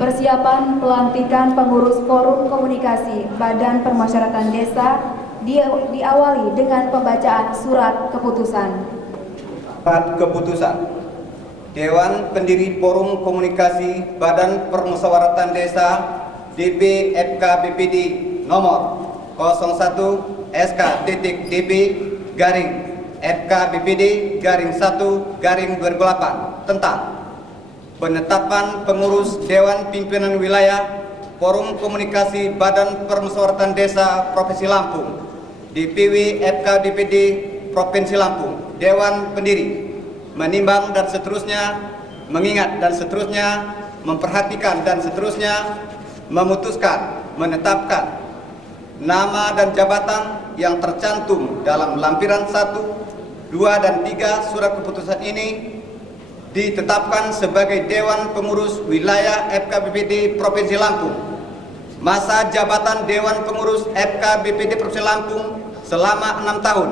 Persiapan pelantikan pengurus Forum Komunikasi Badan Permasyarakatan Desa diawali dengan pembacaan surat keputusan. Surat keputusan Dewan Pendiri Forum Komunikasi Badan Permusyawaratan Desa DP FKBPD nomor 01 SK.DB garing FKBPD garing 1 garing 2008 tentang penetapan pengurus Dewan Pimpinan Wilayah Forum Komunikasi Badan Permusyawaratan Desa Provinsi Lampung DPW FKDPD Provinsi Lampung, Dewan Pendiri menimbang dan seterusnya, mengingat dan seterusnya, memperhatikan dan seterusnya, memutuskan, menetapkan nama dan jabatan yang tercantum dalam lampiran 1, 2, dan 3 surat keputusan ini ditetapkan sebagai Dewan Pengurus Wilayah FKBPD Provinsi Lampung. Masa jabatan Dewan Pengurus FKBPD Provinsi Lampung selama 6 tahun.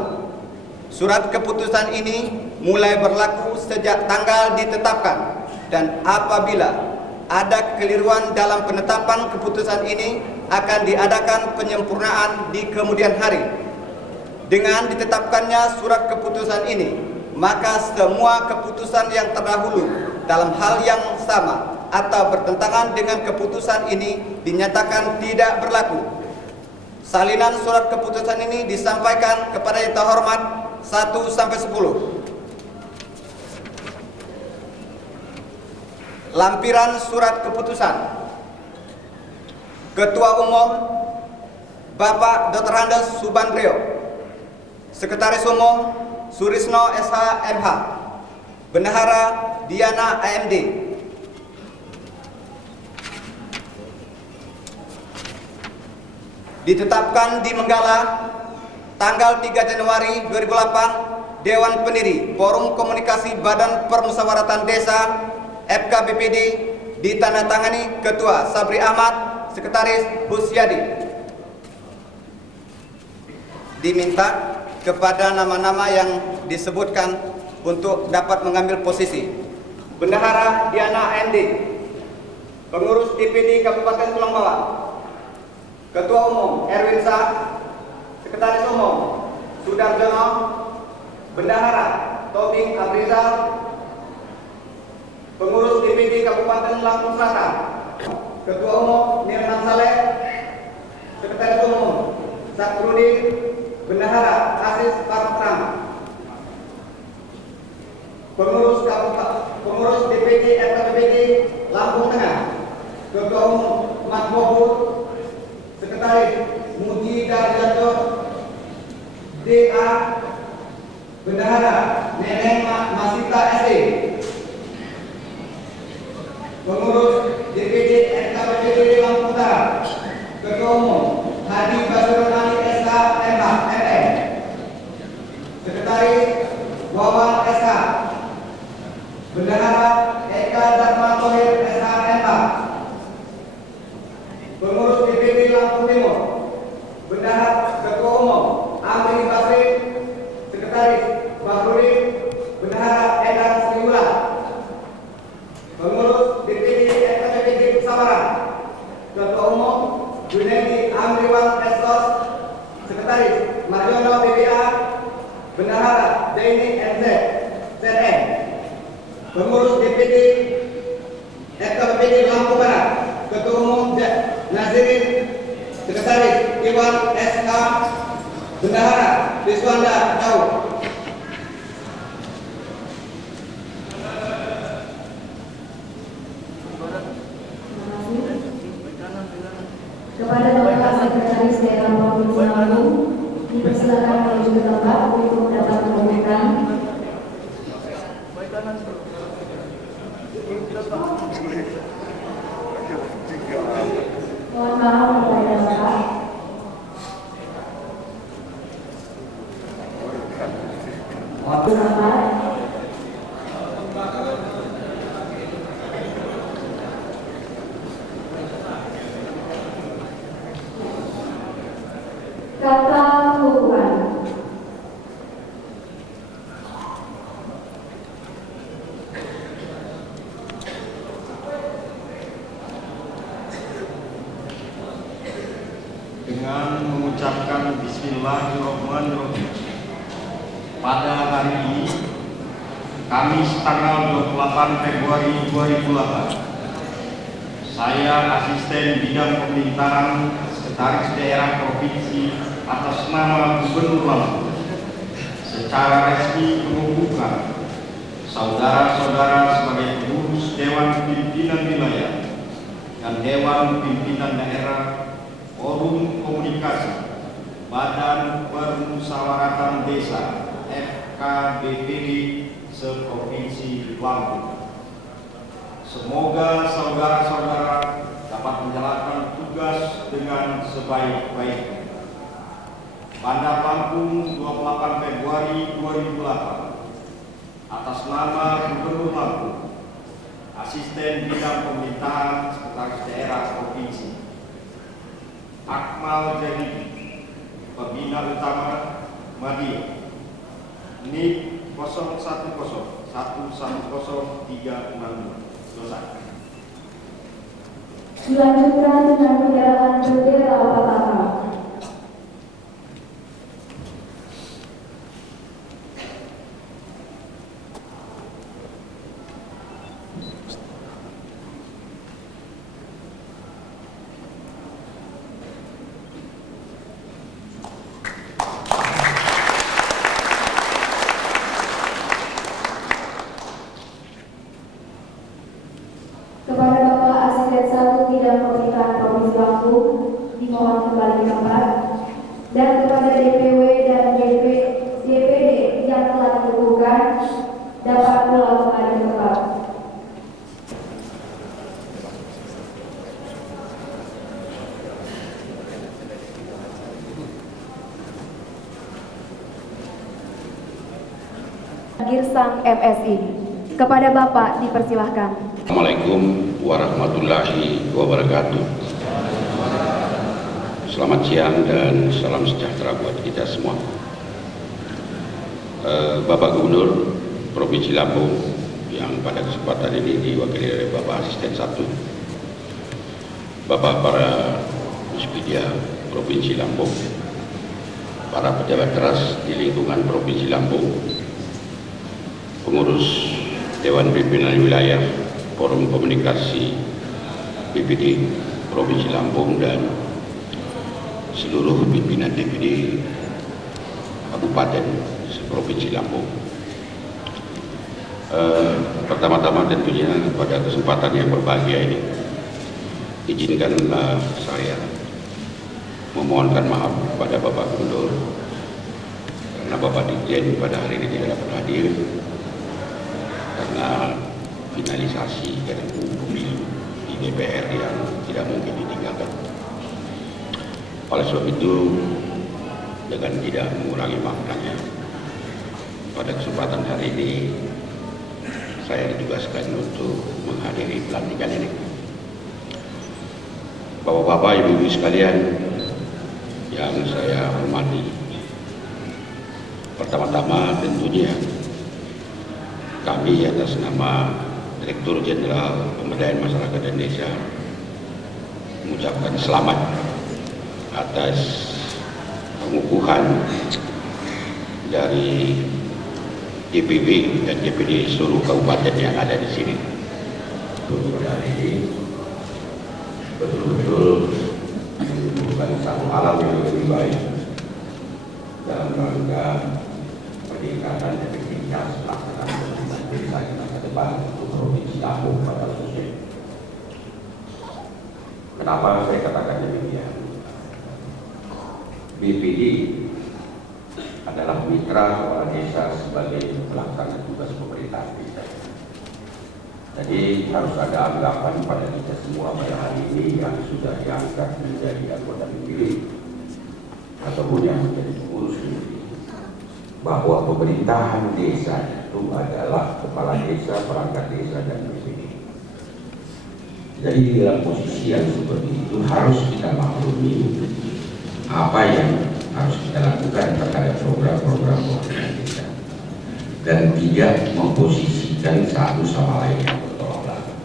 Surat keputusan ini mulai berlaku sejak tanggal ditetapkan, dan apabila ada kekeliruan dalam penetapan keputusan ini akan diadakan penyempurnaan di kemudian hari. Dengan ditetapkannya surat keputusan ini, maka semua keputusan yang terdahulu dalam hal yang sama atau bertentangan dengan keputusan ini dinyatakan tidak berlaku. Salinan surat keputusan ini disampaikan kepada yang terhormat 1 sampai 10. Lampiran surat keputusan. Ketua Umum Bapak Dr. Andes Subandrio, Sekretaris Umum Surisno SH MH, Bendahara Diana AMD, ditetapkan di Menggala tanggal 3 Januari 2008, Dewan Pendiri Forum Komunikasi Badan Permusyawaratan Desa FKBPD ditandatangani Ketua Sabri Ahmad, Sekretaris Husyadi. Diminta kepada nama-nama yang disebutkan untuk dapat mengambil posisi. Bendahara Diana AMD, Pengurus DPD Kabupaten Tulang Bawang, Ketua Umum Erwin Sah, Sekretaris Umum Sudarjono, Bendahara Tobing Abrizal, Pengurus DPD Kabupaten Lampung Selatan, Ketua Umum Nirman Saleh, Sekretaris Umum Sakrudin, Bendahara Aziz Parpram, Pengurus DPD FKBPD Lampung Tengah, Ketua Umum Mat Bobur, Sekretaris Muji Darjanto DA, Bendahara Neneng Masita SD, Pengurus DPD FKBPD Lampung Utara, Ketua Umum Hadi Basrul Ali SK MH MM, Sekretaris Wawan SK, Bendahara Eka Dharma Thohir SH MH, Pengurus DPD Lampung Timur, Bendahara Ketua Umum Amri Basri, Sekretaris Bahrudin, Bendahara Edar Sriwula, Pengurus DPD FKBPD Samaran, Ketua Umum Junaidi Amriwan Estos, Sekretaris Mariono BBA, Bendahara Zaini NZ ZN, Pengurus DPD FKBPD Lampung Barat, Ketua Umum Nazirin, Sekretaris Iwan SK, Bendahara Biswanda Daud. Kepada Bapak Sekretaris Daerah Provinsi Lampung, dipersilakan menuju ke tempat untuk dapat mengumumkan. Mohon maaf kepada Bapak. Bapak. Kata Tuhan. Bismillahirrahmanirrahim. Pada hari ini, Kamis tanggal 28 Februari 2008, saya asisten bidang pemerintahan Sekretaris Daerah Provinsi atas nama Gubernur Lampung secara resmi mengukuhkan saudara-saudara sebagai pengurus Dewan Pimpinan Wilayah dan Dewan Pimpinan Daerah Forum Komunikasi Badan Permusyawaratan Desa FKBPD se-Provinsi Lampung. Semoga saudara-saudara dapat menjalankan tugas dengan sebaik-baiknya. Bandar Lampung, 28 Februari 2008. Atas nama Gubernur Lampung, Asisten Bidang Pemerintahan Sekretaris Daerah Provinsi, Akmal Jahidi, Pembina Utama Madya, NIK 01011036. Selesai. Dilanjutkan dengan penyerahan bendera pertama. Kepada Bapak Asisten 1 Bidang Pemerintahan Provinsi Lampung, dimohon kembali ke tempat, dan kepada DPW dan DPD yang telah dikukuhkan dapat pulang menghadap tempat. Girsang MSI. Kepada Bapak dipersilahkan. Assalamualaikum warahmatullahi wabarakatuh. Selamat siang dan salam sejahtera buat kita semua. Bapak Gubernur Provinsi Lampung yang pada kesempatan ini diwakili oleh Bapak Asisten 1, Bapak para Muspida Provinsi Lampung, para pejabat keras di lingkungan Provinsi Lampung, pengurus Dewan Pimpinan Wilayah Forum Komunikasi BPD Provinsi Lampung, dan seluruh pimpinan DPD Kabupaten Provinsi Lampung. Pertama-tama tentunya pada kesempatan yang berbahagia ini, izinkanlah saya memohonkan maaf kepada Bapak Gubernur karena Bapak Dirjen pada hari ini tidak dapat hadir karena finalisasi RUU Pemilu di DPR yang tidak mungkin ditinggalkan. Oleh sebab itu, dengan tidak mengurangi maknanya, pada kesempatan hari ini saya ditugaskan untuk menghadiri pelantikan ini. Bapak-bapak, ibu-ibu sekalian yang saya hormati, pertama-tama tentunya kami atas nama Direktur Jenderal Pemberdayaan Masyarakat Indonesia mengucapkan selamat atas pengukuhan dari DPW dan DPD seluruh kabupaten yang ada di sini. Hari ini betul-betul menimbulkan satu alam yang lebih baik dalam rangka peningkatan efektivitas pelaksanaan desa di masa depan untuk Provinsi Lampung pada khususnya. Kenapa saya katakan demikian? BPD adalah mitra kepala desa sebagai pelaksana tugas pemerintahan desa. Jadi harus ada anggapan pada kita semua pada hari ini yang sudah diangkat menjadi anggota BPD ataupun yang menjadi pengurus BPD, bahwa pemerintahan desa itu adalah kepala desa, perangkat desa, dan BPD. Jadi dalam posisi yang seperti itu harus kita maklumi apa yang harus kita lakukan terhadap program-program pemerintahan desa, dan tidak memposisikan satu sama lain yang bertolak belakang.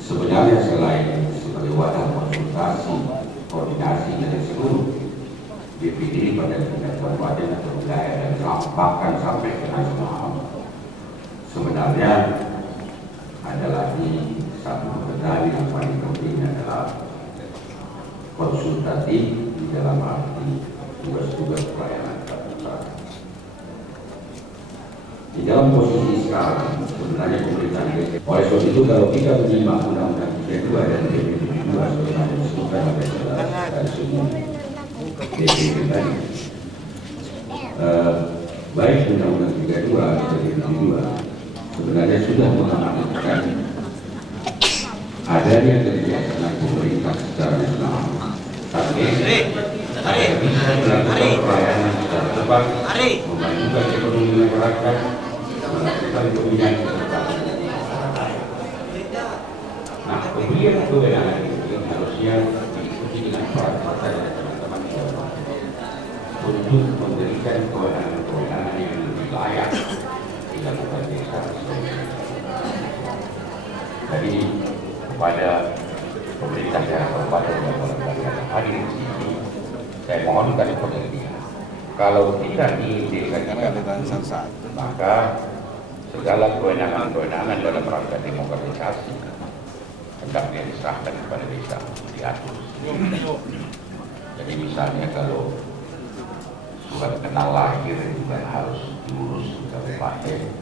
Sebenarnya selain sebagai wadah konsultasi, koordinasi dari seluruh BPD pada tingkat kabupaten atau wilayah dan bahkan sampai ke nasional. Sebenarnya ada lagi satu kendali yang paling penting adalah konsultatif di dalam arti tugas-tugas pelayanan terpusat. Di dalam posisi sekarang sebenarnya pemerintah oleh sebab itu kalau kita menyimak undang-undang 32 dan PP 72 sebenarnya disebutkan oleh semua PP tadi, baik undang-undang 32 dan PP 72 sebenarnya sudah mengamanatkan adanya kerjasama pemerintah secara nasional, tapi bisa melakukan pelayanan secara cepat, memajukan ekonomi masyarakat, melakukan pembinaan kesehatan. Nah, pemberian kewenangan itu harusnya diikuti dengan peraturan dan teman-teman untuk memberikan kewenangan yang lebih layak dilakukan desa. Jadi kepada pemerintah daerah kabupaten yang hadir di sini, saya mohon dari pengertian. Kalau tidak di desa kita, maka segala kewenangan dalam rangka demokratisasi hendaknya diserahkan kepada desa, diatur. Jadi misalnya kalau surat kenal lahir juga harus diurus di kabupaten,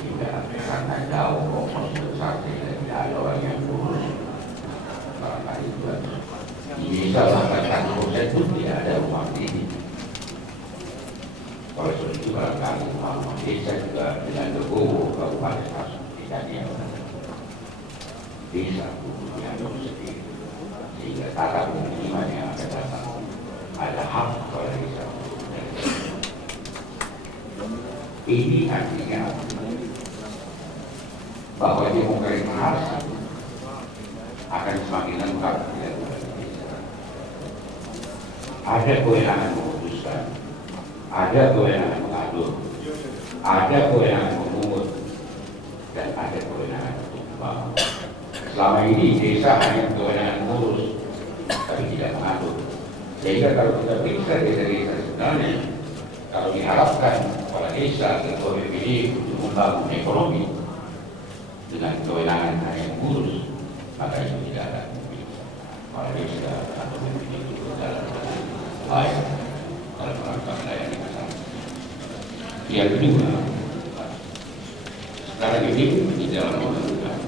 tidak karena jauh ongkos besar tidak ada orang yang diurus, barangkali juga di desa bahkan 1% pun tidak ada rumah ini. Oleh sebab itu barangkali rumah desa juga dengan legowo kabupaten harus tidak desa yang sendiri, sehingga tata pemukiman yang akan datang ada hak kepada desa. Ini artinya bahwa demokrasi akan semakin lengkap dilakukan di desa. Ada kewenangan memutuskan, ada kewenangan mengatur, ada kewenangan memungut, dan ada kewenangan untuk membangun. Selama ini desa hanya kewenangan mengurus, tapi tidak mengatur. Sehingga kalau kita periksa desa-desa sebenarnya, kalau diharapkan kepala desa ketua BPD untuk membangun ekonomi dengan kewenangan hanya mengurus, maka itu tidak ada kepala desa atau BPD itu berjalan dengan baik dalam rangka melayani masyarakat. Yang kedua, sekarang ini di dalam undang-undang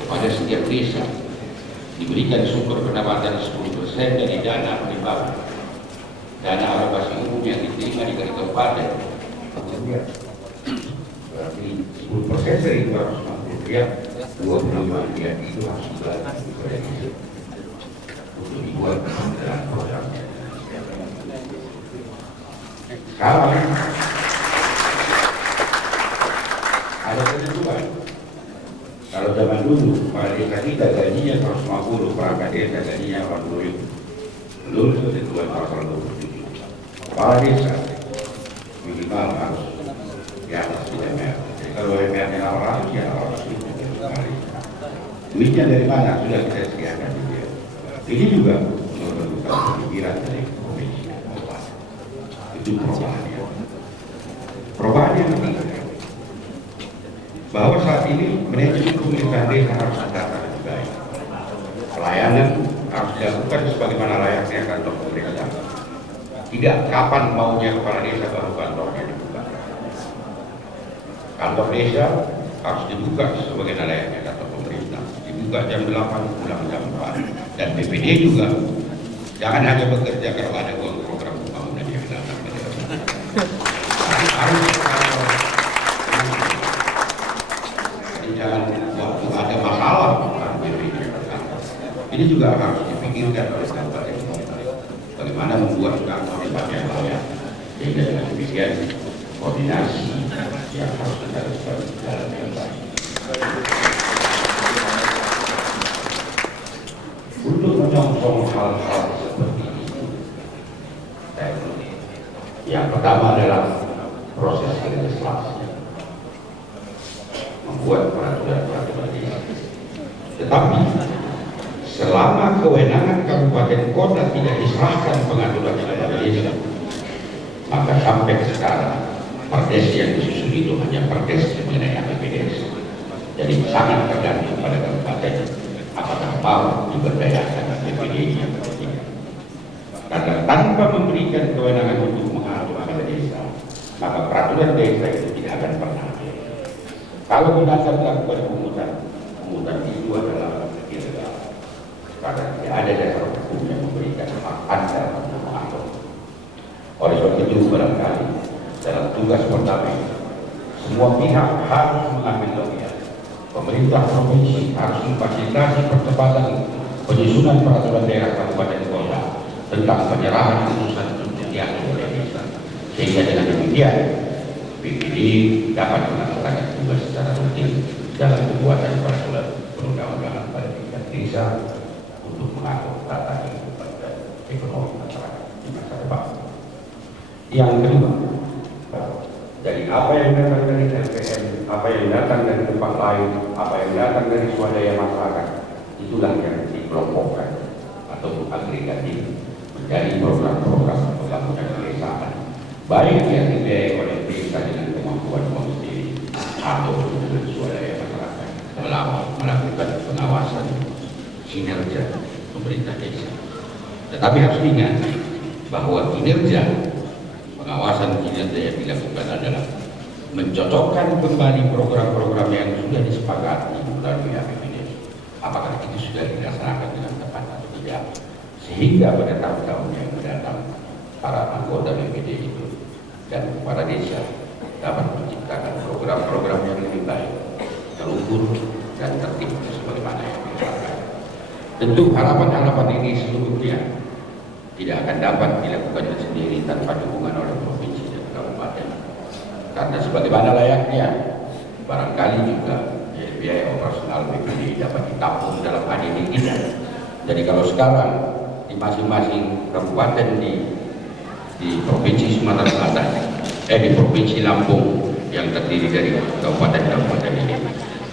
kepada setiap desa diberikan sumber pendapatan 10% dari dana penimbangan, dana alokasi umum yang diterima di kabupaten. Berarti 10% dari 250 rupiah, 25 rupiah itu harus dibayar untuk dibuat dalam programnya. Sekarang ada ketentuan. Kalau zaman dulu kepala desa kita gajinya 150, perangkat desa gajinya 80.000. Menurut ketentuan pasal 27, kepala desa minimal harus di atas UMR. Jadi kalau UMR-nya 800, ya 800.000. Duitnya dari mana? Sudah kita sediakan di dia. Ini juga menentukan pemikiran dari komisi. Itu perubahannya. Perubahan yang ketiga, bahwa saat ini manajemen pemerintahan desa harus ditata lebih baik. Pelayanan harus dilakukan sebagaimana layaknya kantor pemerintah. Tidak kapan maunya kepala desa baru kantornya dibuka. Kantor desa harus dibuka sebagaimana layaknya kantor pemerintah. Dibuka jam 8, pulang jam 4. Dan BPD juga jangan hanya bekerja kalau ada uang program pembangunan yang datang. Harus jangan waktu ada masalah ini juga harus dipikirkan oleh kabupaten kota. Bagaimana membuat kantor yang layak, sehingga dengan demikian koordinasi yang harus kita lakukan dalam yang baik. Untuk menyongsong hal-hal seperti ini, yang pertama adalah proses legislasi, membuat peraturan-peraturan ini. Tetapi selama kewenangan kabupaten kota tidak diserahkan pengaturan kepada desa, Maka sampai sekarang perdes yang disusun itu hanya perdes mengenai APBDes. Jadi sangat tergantung pada kabupaten apakah mau diberdayakan APBD-nya atau tidak. Karena tanpa memberikan kewenangan untuk mengatur pada desa, maka peraturan desa itu tidak akan pernah ada. Kalau berdasarkan pungutan itu adalah ilegal. Karena tidak ada dasar hukum yang memberikan hak Anda untuk mengatur. Oleh sebab itu barangkali dalam tugas pertama ini, semua pihak harus mengambil bagian. Pemerintah provinsi harus memfasilitasi percepatan penyusunan peraturan daerah kabupaten kota tentang penyerahan urusan untuk diatur oleh desa. Sehingga dengan demikian BPD dapat melaksanakan tugas secara rutin dalam pembuatan peraturan perundang-undangan pada tingkat desa untuk mengatur tata kehidupan dan ekonomi masyarakat di masa depan. Yang kedua, dari apa yang datang dari LPM, apa yang datang dari tempat lain, apa yang datang dari swadaya masyarakat, itulah yang dikelompokkan atau agregatif menjadi program-program pembangunan pedesaan, baik yang dibiayai oleh desa dengan kemampuan sendiri atau dengan swadaya masyarakat melakukan pengawasan kinerja pemerintah desa. Tetapi harus diingat bahwa kinerja pengawasan kinerja yang dilakukan adalah mencocokkan kembali program-program yang sudah disepakati melalui APBD. Apakah itu sudah dilaksanakan dengan tepat atau tidak? Sehingga pada tahun-tahun yang mendatang para anggota BPD itu dan kepala desa dapat menciptakan program-program yang lebih baik, terukur dan tertib sebagaimana yang diharapkan. Tentu harapan-harapan ini seluruhnya tidak akan dapat dilakukan sendiri tanpa dukungan oleh provinsi dan kabupaten. Karena sebagaimana layaknya, barangkali juga biaya operasional BPD dapat ditampung dalam ADD kita. Jadi kalau sekarang di masing-masing kabupaten di provinsi Sumatera Selatan, di provinsi Lampung yang terdiri dari kabupaten-kabupaten ini,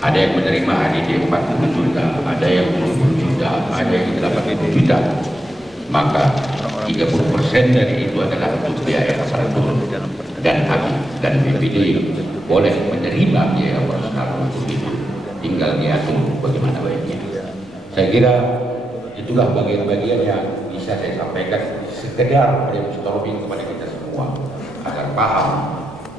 ada yang menerima ADD 40 juta, ada yang 20 juta, ada yang 80 juta. Maka 30% dari itu adalah untuk biaya operasional dan BPD boleh menerima biaya operasional untuk itu, tinggal diatur bagaimana baiknya. Saya kira itulah bagian-bagian yang bisa saya sampaikan sekedar brainstorming kepada kita semua agar paham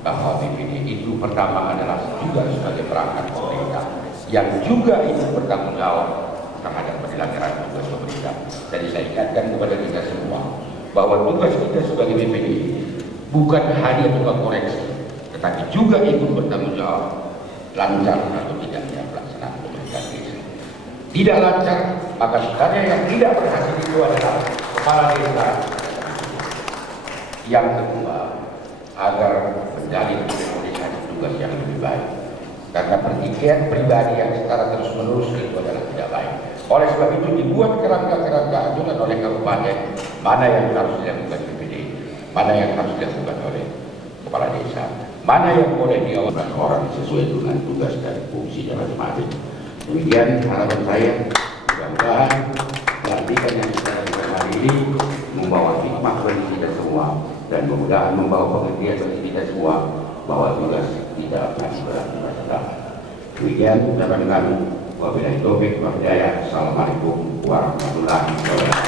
bahwa BPD itu pertama adalah juga sebagai perangkat pemerintah yang juga itu bertanggung jawab terhadap penyelenggaraan tugas pemerintah. Jadi saya ingatkan kepada kita semua bahwa tugas kita sebagai BPD bukan hanya tukang koreksi, tetapi juga ikut bertanggung jawab lancar atau tidaknya pelaksanaan pemerintahan desa. Tidak lancar, maka sebenarnya yang tidak berhasil itu adalah kepala desa. Yang kedua, agar menjalin komunikasi tugas yang lebih baik. Karena pertikaian pribadi yang secara terus-menerus itu adalah tidak baik. Oleh sebab itu dibuat kerangka-kerangka ajukan oleh kabupaten mana yang harus dilakukan BPD, mana yang harus dilakukan oleh kepala desa, mana yang boleh diawasi orang sesuai dengan tugas dan fungsi masing-masing. Demikian harapan saya, mudah-mudahan pelantikan yang kita lakukan hari ini membawa hikmah bagi kita semua dan mudah-mudahan membawa pengertian bagi kita semua bahwa tugas tidak akan berat di masa depan. Demikian ucapan kami. Wabillahi taufiq wal hidayah. Assalamualaikum warahmatullahi wabarakatuh.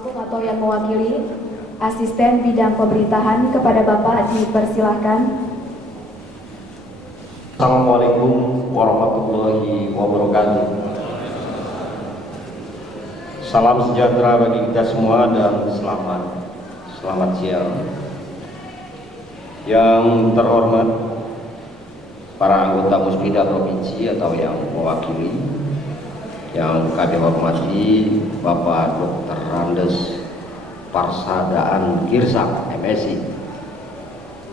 Atau yang mewakili asisten bidang pemerintahan kepada Bapak dipersilahkan. Assalamualaikum warahmatullahi wabarakatuh. Salam sejahtera bagi kita semua dan selamat siang. Yang terhormat para anggota Musbida Provinsi atau yang mewakili, yang kami hormati Bapak Dr. Randes Parsadaan Girsak, MSI,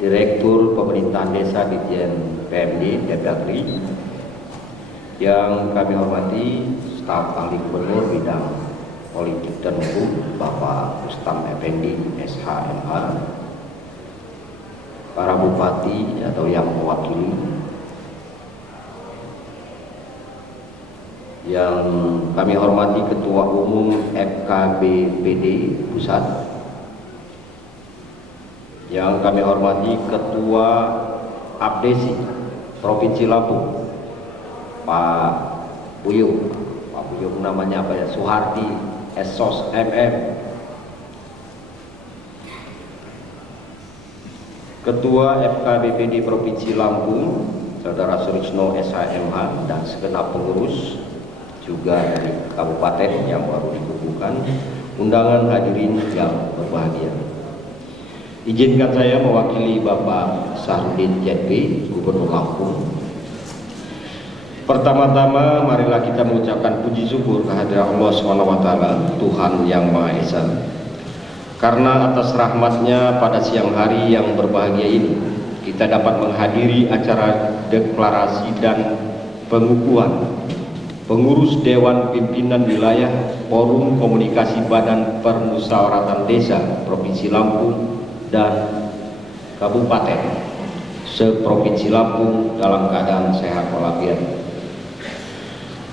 Direktur Pemerintahan Desa Ditjen PMD Depdagri, yang kami hormati staf ahli gubernur bidang politik dan hukum Bapak Rustam Effendi SHMH, para bupati atau yang mewakili, Yang kami hormati Ketua Umum FKBPD Pusat, yang kami hormati Ketua Abdesi Provinsi Lampung, Pak Buyung namanya apa ya, Suhardi Esos MM, Ketua FKBPD Provinsi Lampung Saudara Surisno SHMH, dan segenap pengurus juga dari kabupaten yang baru dikukuhkan, undangan hadirin yang berbahagia. Izinkan saya mewakili Bapak Sahrudin ZP, Gubernur Lampung. Pertama-tama marilah kita mengucapkan puji syukur kehadirat Allah SWT, Tuhan yang Maha Esa, karena atas rahmatnya pada siang hari yang berbahagia ini kita dapat menghadiri acara deklarasi dan pengukuhan pengurus Dewan Pimpinan Wilayah Forum Komunikasi Badan Permusyawaratan Desa Provinsi Lampung dan Kabupaten se-Provinsi Lampung dalam keadaan sehat walafiat.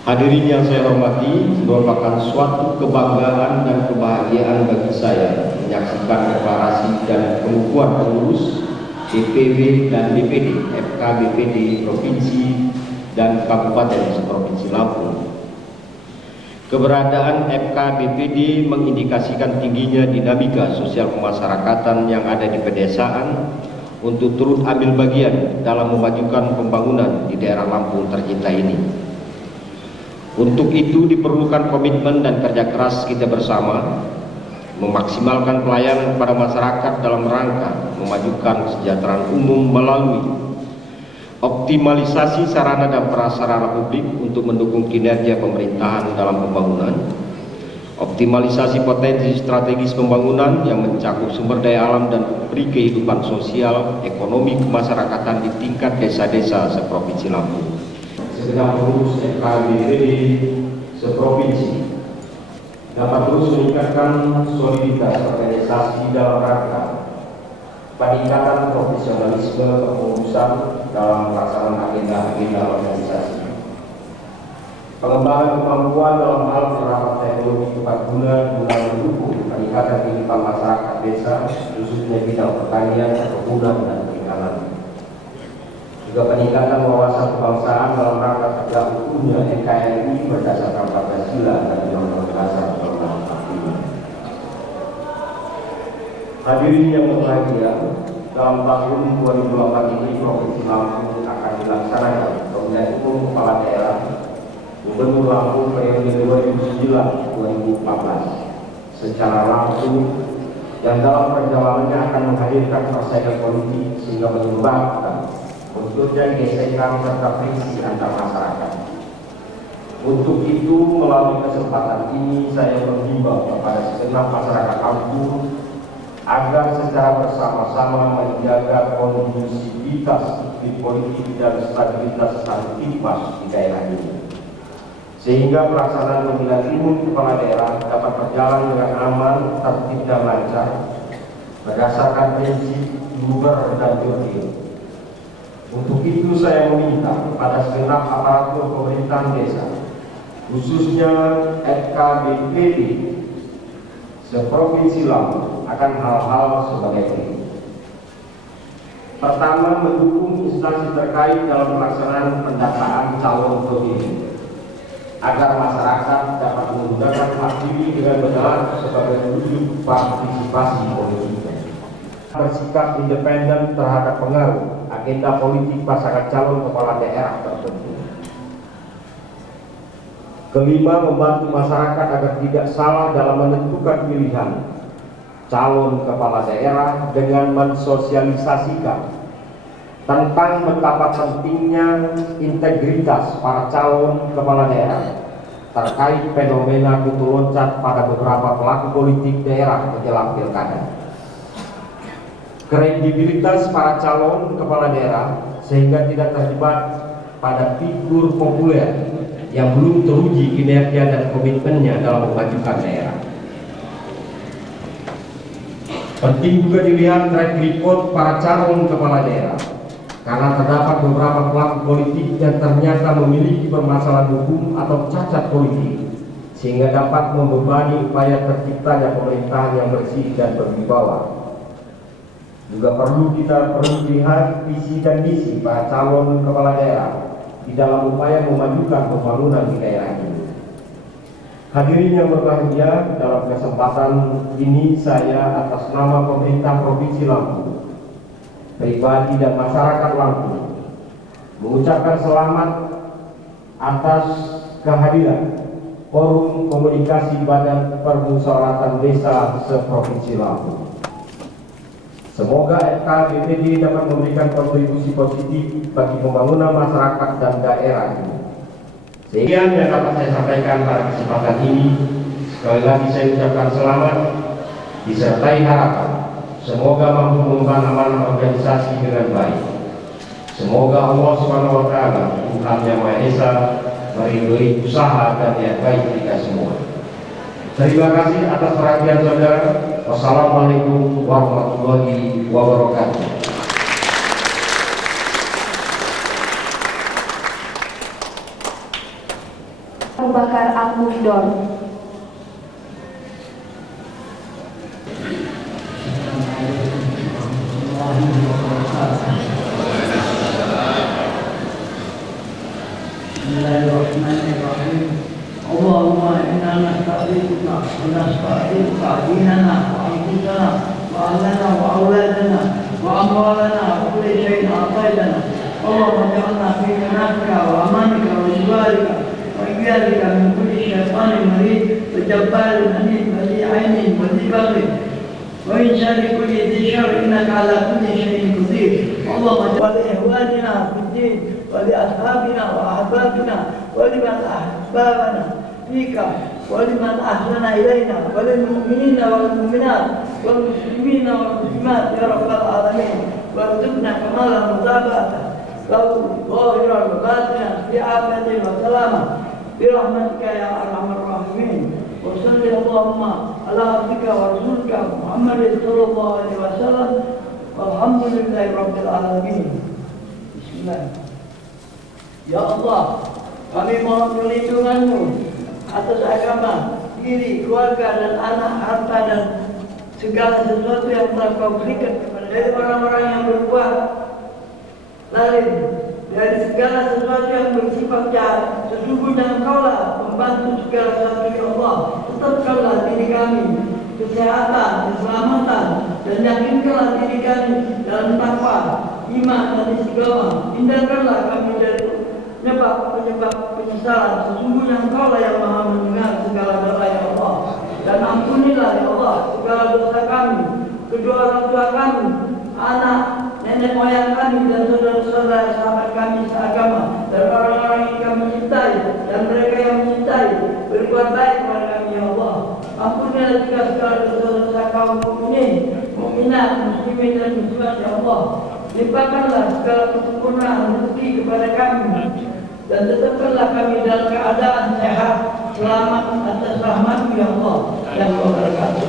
Hadirin yang saya hormati, merupakan suatu kebanggaan dan kebahagiaan bagi saya menyaksikan deklarasi dan pengukuhan pengurus DPW dan DPD FKBPD Provinsi dan Kabupaten se-Provinsi Lampung. Keberadaan FKBPD mengindikasikan tingginya dinamika sosial kemasyarakatan yang ada di pedesaan untuk turut ambil bagian dalam memajukan pembangunan di daerah Lampung tercinta ini. Untuk itu diperlukan komitmen dan kerja keras kita bersama, memaksimalkan pelayanan kepada masyarakat dalam rangka memajukan kesejahteraan umum melalui optimalisasi sarana dan prasarana publik untuk mendukung kinerja pemerintahan dalam pembangunan, optimalisasi potensi strategis pembangunan yang mencakup sumber daya alam dan memberi kehidupan sosial, ekonomi kemasyarakatan di tingkat desa-desa se-Provinsi Lampung. Segenap pengurus FKBPD se-Provinsi dapat terus meningkatkan soliditas organisasi dalam rangka peningkatan profesionalisme kepengurusan dalam pelaksanaan agenda-agenda organisasi, pengembangan kemampuan dalam hal penerapan teknologi tepat guna guna mendukung peningkatan kehidupan masyarakat desa, khususnya bidang pertanian, perkebunan, dan perikanan. Juga peningkatan wawasan kebangsaan dalam rangka tegak hukumnya NKRI berdasarkan Pancasila dan Undang-Undang Dasar 1945. Hadirin yang berbahagia, dalam tahun 2008 ini Provinsi Lampung akan dilaksanakan pemilihan umum kepala daerah Gubernur Lampung periode 2009-2014 secara langsung, dan dalam perjalanannya akan menghadirkan persaingan politik sehingga menyebabkan munculnya gesekan serta friksi antar masyarakat. Untuk itu, melalui kesempatan ini saya menghimbau kepada segenap masyarakat Lampung agar secara bersama-sama menjaga kondusivitas iklim politik dan stabilitas stabilitas di daerah ini, sehingga pelaksanaan pemilihan umum kepala daerah dapat berjalan dengan aman, tertib dan lancar berdasarkan prinsip luber dan jurdil. Untuk itu saya meminta kepada segenap aparatur pemerintahan desa, khususnya FKBPD se-Provinsi Lampung, akan hal-hal sebagai berikut. Pertama, mendukung instansi terkait dalam pelaksanaan pendataan calon pemilih agar masyarakat dapat menggunakan hak pilih dengan benar sebagai wujud partisipasi politiknya. Bersikap independen terhadap pengaruh agenda politik pasangan calon kepala daerah tertentu. Kelima, membantu masyarakat agar tidak salah dalam menentukan pilihan calon kepala daerah dengan mensosialisasikan tentang betapa pentingnya integritas para calon kepala daerah terkait fenomena kutu loncat pada beberapa pelaku politik daerah menjelang pilkada. Kredibilitas para calon kepala daerah sehingga tidak terjebak pada figur populer yang belum teruji kinerja dan komitmennya dalam memajukan daerah. Penting juga dilihat track record para calon kepala daerah karena terdapat beberapa pelaku politik yang ternyata memiliki permasalahan hukum atau cacat politik sehingga dapat membebani upaya terciptanya pemerintahan yang bersih dan berwibawa. Juga perlu lihat visi dan misi para calon kepala daerah di dalam upaya memajukan pembangunan di daerah ini. Hadirin yang berbahagia, dalam kesempatan ini saya atas nama pemerintah Provinsi Lampung, pribadi dan masyarakat Lampung mengucapkan selamat atas kehadiran Forum Komunikasi Badan Permusyawaratan Desa se-Provinsi Lampung. Semoga FKBPD dapat memberikan kontribusi positif bagi pembangunan masyarakat dan daerah ini. Sekian yang dapat saya sampaikan pada kesempatan ini. Sekali lagi saya ucapkan selamat disertai harapan semoga mampu mengemban amanah organisasi dengan baik. Semoga Allah Subhanahu wa taala, Tuhan Yang Maha Esa, meridhoi usaha dan niat baik kita semua. Terima kasih atas perhatian saudara. Wassalamualaikum warahmatullahi wabarakatuh. Abu Bakar Al-Muhdor. Bismillahirrahmanirrahim. Allahumma inna nasta'dzinuka wa nasta'dzinuka dinana wa anfusana wa ahlana wa auladana wa amwalana wa kulli shay'in a'taytana. Allahumma ja'alna fi manafika wa amanika wa jibarika وإياك من كل شيطان مريض وجبار عنيد وذي عين وذي بغي ومن شر كل ذي شر إنك على كل شيء قدير. اللهم ولإخواننا في الدين ولأصحابنا وأحبابنا ولمن أحبابنا فيك ولمن أحسن إلينا وللمؤمنين والمؤمنات والمسلمين والمسلمات يا رب العالمين، وارزقنا كمال المتابعة له ظاهرا وباطنا في عافية وسلامة برحمتك يا أرحم الراحمين. وصل اللهم على عبدك ورسولك محمد صلى الله عليه وسلم والحمد لله رب العالمين. Bismillah. Ya Allah, kami mohon perlindungan-Mu atas agama, diri, keluarga dan anak, harta dan segala sesuatu yang telah Kau berikan kepada dari orang-orang yang berbuat lain dari segala sesuatu yang bersifat jahat. Sesungguhnya Engkaulah membantu segala sesuatu ya Allah. Tetapkanlah diri kami kesehatan, keselamatan, dan yakinkanlah diri kami dalam takwa, iman dan istiqamah. Hindarkanlah kami dari penyebab penyesalan. Sesungguhnya Engkaulah yang Maha mendengar segala doa ya Allah. Dan ampunilah ya Allah segala dosa kami, kedua orang tua kami, anak, nenek moyang kami dan saudara-saudara sahabat kami seagama dan orang-orang yang kami cintai dan mereka yang mencintai. Berbuat baik kepada kami ya Allah. Ampunilah juga segala dosa-dosa kaum mukminin, mukminat, muslimin dan muslimat ya Allah. Limpahkanlah segala kesempurnaan rezeki kepada kami dan tetapkanlah kami dalam keadaan sehat, selamat atas rahmat-Mu ya Allah dan wabarakatuh.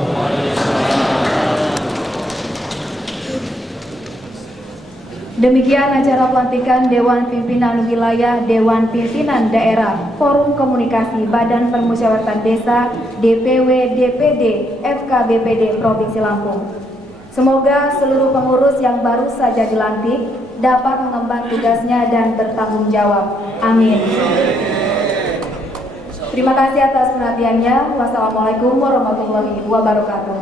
Demikian acara pelantikan Dewan Pimpinan Wilayah Dewan Pimpinan Daerah Forum Komunikasi Badan Permusyawaratan Desa DPW DPD FKBPD Provinsi Lampung. Semoga seluruh pengurus yang baru saja dilantik dapat mengemban tugasnya dan bertanggung jawab. Amin. Terima kasih atas perhatiannya. Wassalamualaikum warahmatullahi wabarakatuh.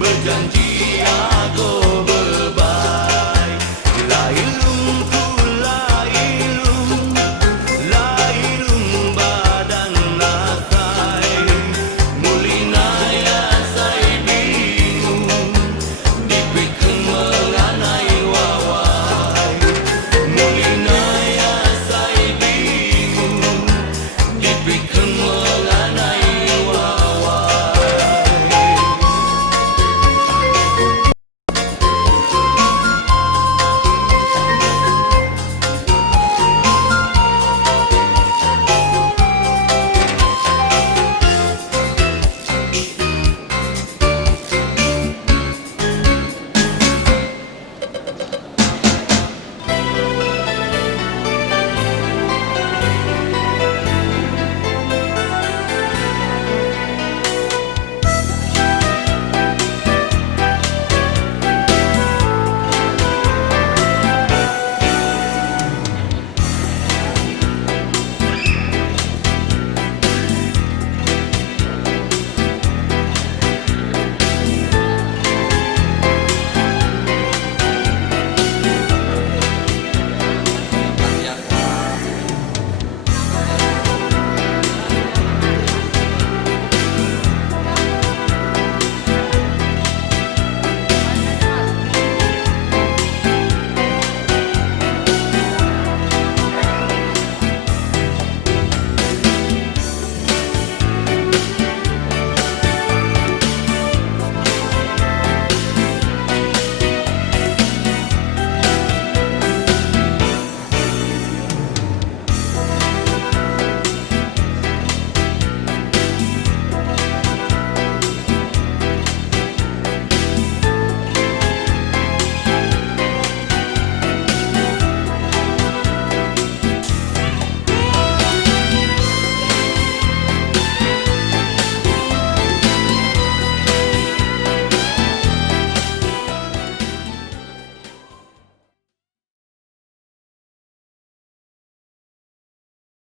berjanji